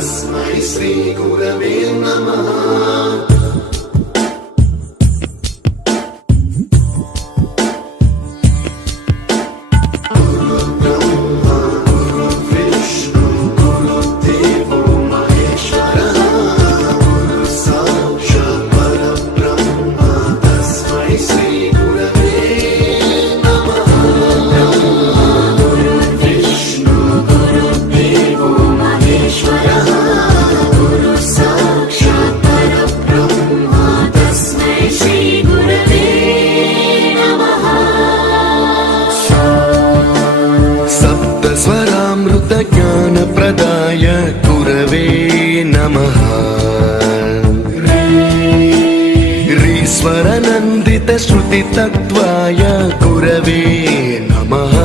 श्री गुरवे नमः। स्वरामृत ज्ञान प्रदाय गुरवे नमः। रीश्वर नन्दित श्रुति तत्त्वाय गुरवे नमः।